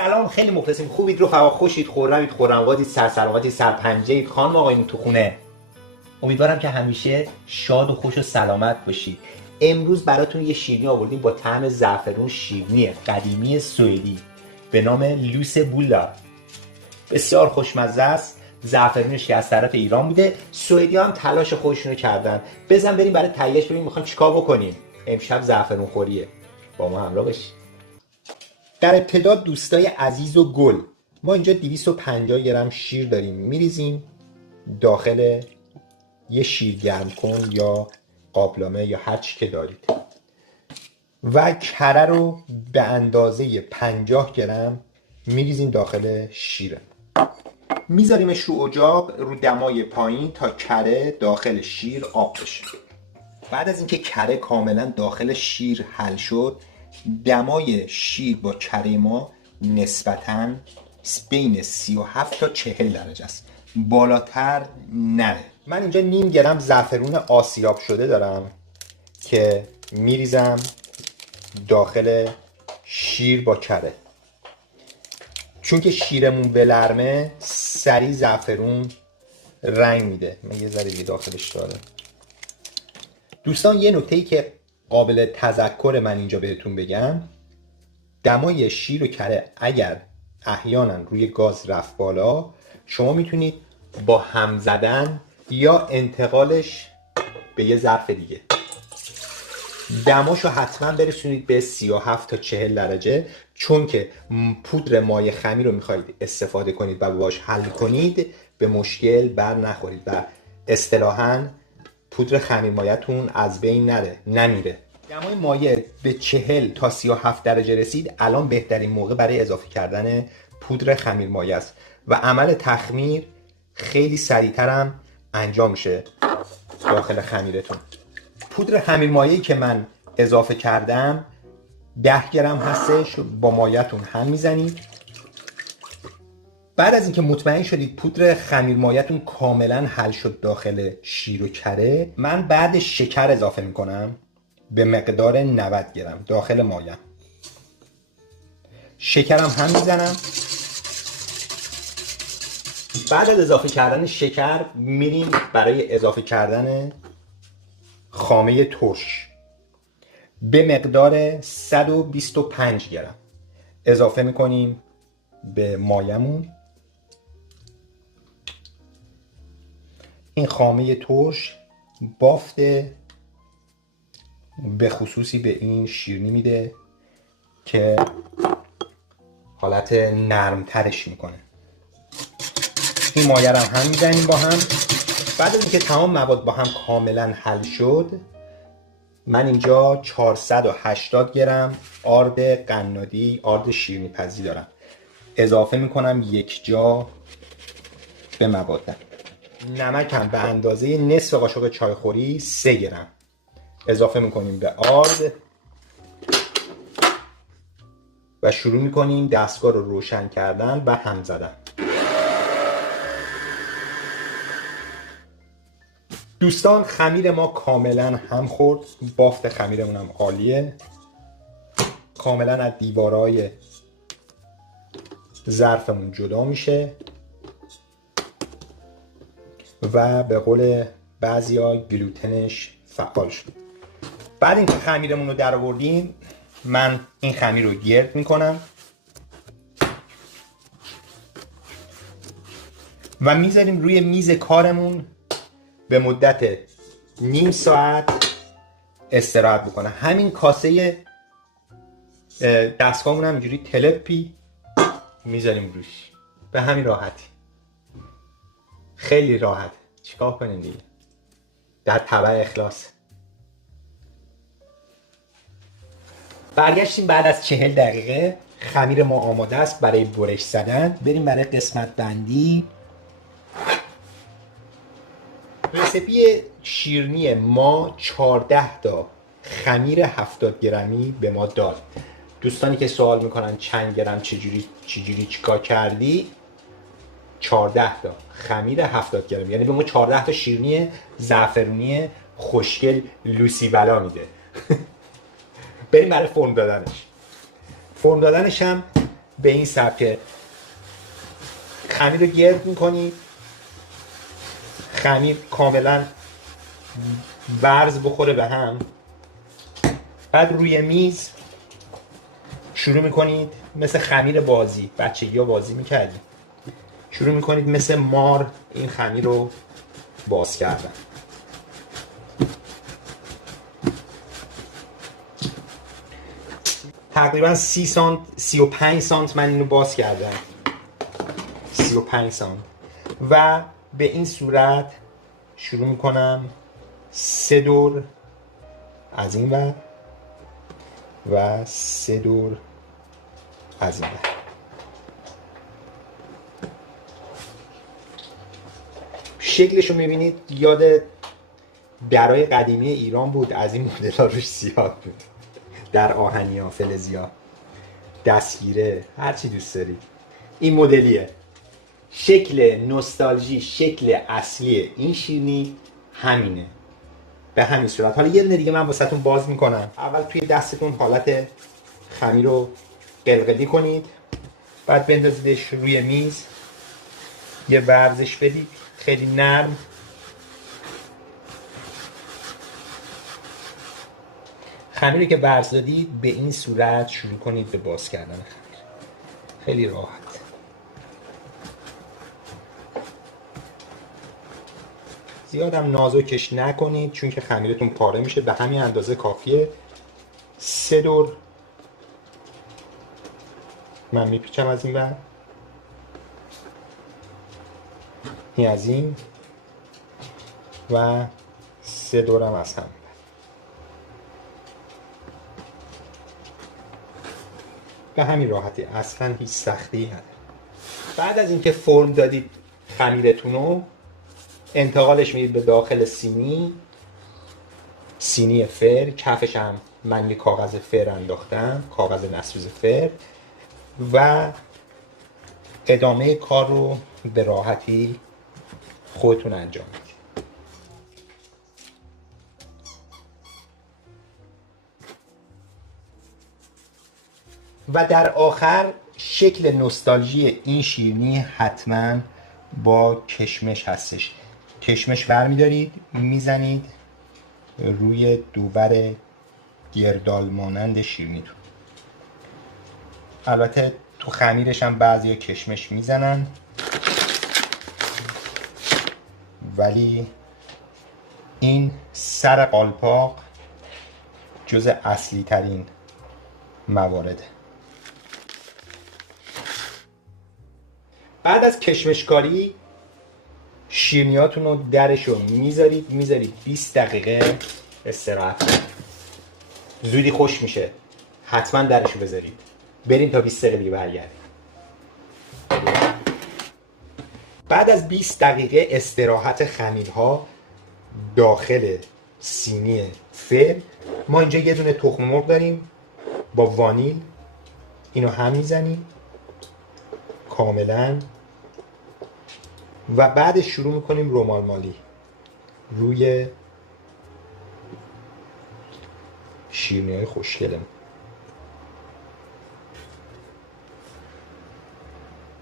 سلام، خیلی مخلصیم. خوبید رفقا؟ خوشید؟ خرمید؟ خرم‌آبادید؟ سرسلامتید؟ سرپنجه‌اید؟ خانم آقایون تو خونه؟ امیدوارم که همیشه شاد و خوش و سلامت باشید. امروز براتون یه شیرینی آوردیم با طعم زعفرون، شیرینی قدیمی سوئدی به نام لوس بولا. بسیار خوشمزه است. زعفرونش که از طرف ایران بوده، سوئدی هم تلاش خودشونو کردن. بزن بریم برای تهیهش ببینیم میخوایم چیکار بکنیم. امشب زعفرون خوریه. با ما همراه باشید. در ابتدا دوستای عزیز و گل، ما اینجا 250 گرم شیر داریم، میریزیم داخل یه شیر گرم کن یا قابلمه یا هر چی که دارید و کره رو به اندازه 50 گرم میریزیم داخل شیره، میذاریمش رو اجاق رو دمای پایین تا کره داخل شیر آب بشه. بعد از اینکه کره کاملا داخل شیر حل شد، دمای شیر با کره ما نسبتاً بین 37 تا 40 درجه است، بالاتر نره. من اینجا نیم گرم زعفرون آسیاب شده دارم که میریزم داخل شیر با کره. چون که شیرمون بلرمه سریع زعفرون رنگ میده. من یه ذره دیگه داخلش داره. دوستان یه نکته‌ای که قابل تذکر من اینجا بهتون بگم، دمای شیر و کره اگر احیانا روی گاز رفت بالا، شما میتونید با هم زدن یا انتقالش به یه ظرف دیگه دماشو حتما برسونید به 37 تا 40 درجه، چون که پودر مایع خمیر رو میخواید استفاده کنید و باهاش حل کنید به مشکل بر نخورید و اصطلاحاً پودر خمیر مایعتون از بین نمیره. دمای مایع به 40 تا 37 درجه رسید، الان بهترین موقع برای اضافه کردن پودر خمیر مایع است و عمل تخمیر خیلی سریعتر هم انجام میشه داخل خمیرتون. پودر خمیر مایعی که من اضافه کردم 10 گرم هستش، با مایعتون هم میزنید. بعد از اینکه مطمئن شدید پودر خمیر مایعتون کاملا حل شد داخل شیر و کره، من بعد شکر اضافه میکنم به مقدار 90 گرم داخل مایع. شکرم هم میزنم. بعد از اضافه کردن شکر میریم برای اضافه کردن خامه ترش به مقدار 125 گرم اضافه میکنیم به مایعمون. این خامه ترش بافت به خصوصی به این شیرینی میده که حالت نرمترش میکنه. این مایع رو هم میزنیم با هم. بعد از اینکه تمام مواد با هم کاملا حل شد، من اینجا 480 گرم آرد قنادی، آرد شیرینی پزی دارم، اضافه میکنم یک جا به موادم. نمکم به اندازه نصف قاشق چایخوری 3 گرم اضافه میکنیم به آرد و شروع میکنیم دستگاه رو روشن کردن و هم زدن. دوستان خمیر ما کاملا هم خورد، بافت خمیرمون هم عالیه، کاملا از دیوارهای ظرفمون جدا میشه و به قول بعضیا گلوتنش فعال شد. بعد اینکه خمیرمون رو در آوردیم، من این خمیر رو گرد میکنم و میذاریم روی میز کارمون به مدت نیم ساعت استراحت بکنه. همین کاسه دستگاهمون هم اینجوری تلپی میذاریم روش، به همین راحتی، خیلی راحت. چیکار کنیم دیگه؟ در تبع اخلاص. برگشتیم بعد از 40 دقیقه. خمیر ما آماده است برای برش زدن. بریم برای قسمت بندی. رسیپی شیرینی ما 14 تا خمیر 70 گرمی به ما داد. دوستانی که سوال میکنن چند گرم چجوری چیکار کردی، 14 تا خمیر 70 گرم، یعنی به ما 14 تا شیرینی زعفرونی خوشگل لوسی بلا میده. بریم برای فرم دادنش. فرم دادنش هم به این سبک خمیر رو گرد میکنید، خمیر کاملا ورز بخوره به هم. بعد روی میز شروع میکنید مثل خمیر بازی، بچگی ها بازی میکردید، شروع میکنید مثل مار این خمیر رو باز کردن. تقریبا 30 سانت 35 سانت من اینو باز کردم، 35 سانت. و به این صورت شروع میکنم 3 دور از این ور و 3 دور از این ور. شکلش رو میبینید یاد درای قدیمی ایران بود، از این مدل ها روش زیاد بود، در آهنی ها، فلزی ها، دستگیره، هر چی دوست دارید. این مدلیه. شکل نوستالژی، شکل اصلی این شیرینی همینه، به همین صورت. حالا یه دونه دیگه من واسهتون باز میکنم. اول توی دستتون حالت خمیر رو قلقلی کنید، بعد بندازیدش روی میز، یه ورزش بدید خیلی نرم. خمیری که ورز دادید به این صورت شروع کنید به باز کردن خمیر، خیلی راحت. زیادم نازکش نکنید چون که خمیرتون پاره میشه، به همین اندازه کافیه. 3 دور من میپیچم از این ور، این از این و 3 دورم از هم. به همین راحتی، اصلا هیچ سختی نداره. بعد از اینکه فرم دادید خمیرتون رو، انتقالش میدید به داخل سینی فر. کفش هم من یه کاغذ فر انداختم، کاغذ نسوز فر، و ادامه کار رو به راحتی خودتون انجام میدید. و در آخر شکل نوستالژی این شیرینی حتما با کشمش هستش. کشمش برمیدارید میزنید روی دوبر گردال مانند شیرینیتون. البته تو خمیرش هم بعضیا کشمش میزنن، ولی این سر قالپاق جز اصلی ترین موارده. بعد از کشمشکاری شیرینیاتون رو درش رو میذارید 20 دقیقه استراحت کنید. زودی خوش میشه، حتما درش رو بذارید. بریم تا 20 دقیقه دیگه برگردیم. بعد از 20 دقیقه استراحت خمیرها داخل سینی فر، ما اینجا یه دونه تخم مرغ داریم با وانیل، اینو هم میزنیم کاملا و بعدش شروع میکنیم رمان مالی روی شیرینی‌های خوشگلمون.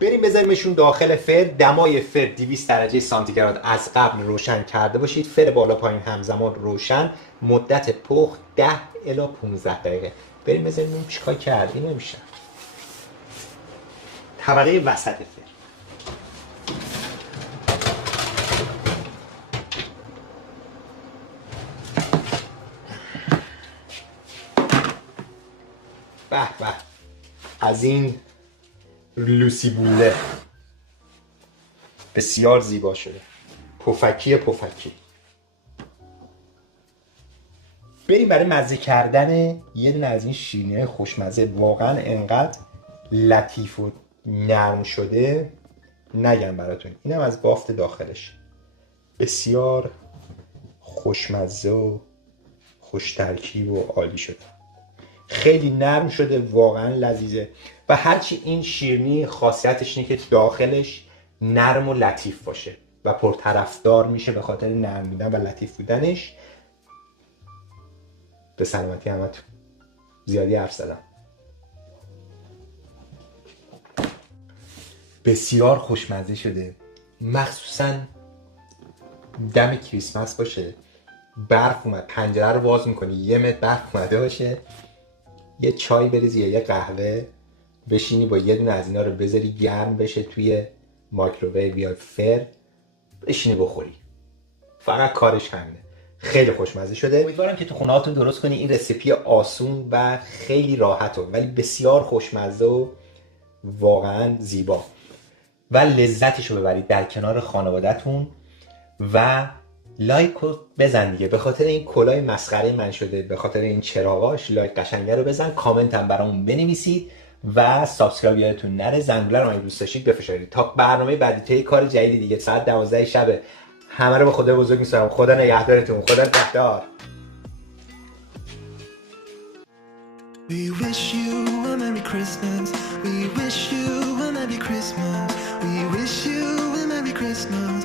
بریم بذاریمشون داخل فر. دمای فر 200 درجه سانتیگراد از قبل روشن کرده باشید. فر بالا پایین همزمان روشن. مدت پخت 10 الی 15 دقیقه. بریم بذاریم چیکار کردیم. نمیشه. طبقه وسط فر. به به از این لوسی بوله بسیار زیبا شده. پفکی. بریم برای مزه کردن یه دونه از این شیرینی‌های خوشمزه. واقعا انقدر لطیف و نرم شده نگم براتون. اینم از بافت داخلش بسیار خوشمزه و خوش ترکیب و عالی شده. خیلی نرم شده، واقعا لذیذه. و هرچی این شیرینی خاصیتش اینه که داخلش نرم و لطیف باشه و پرطرفدار میشه به خاطر نرم بودن و لطیف بودنش. به سلامتی همتون. زیادی حرف زدم. بسیار خوشمزه شده، مخصوصا دم کریسمس باشه، برف اومد، پنجره رو باز میکنی 1 متر برف اومده باشه، یه چای بریزی یا یه قهوه بشینی با یه دونه از اینا رو بذاری گرم بشه توی مایکروویو یا فر، بشینی بخوری. فقط کارش همینه. خیلی خوشمزه شده. امیدوارم که تو خونه هاتون درست کنی. این رسیپی آسون و خیلی راحته ولی بسیار خوشمزه و واقعا زیبا و لذتش رو ببرید در کنار خانواده‌تون. و لایک رو بزن دیگه، به خاطر این کلاه مسخره من شده، به خاطر این چراغاش لایک قشنگه رو بزن، کامنت هم برامون بنویسید و سابسکرایب یادتون نره، زنگوله رو اگه دوست داشتید بفشارید. تا برنامه بعدی، تا کار جدیدی دیگه ساعت 12 شب، همه رو به خدا بزرگ می‌سپارم. خدا نگهدارتون. خدا نگهدار. We wish you a Merry Christmas. We wish you a Merry Christmas. We wish you a Merry Christmas.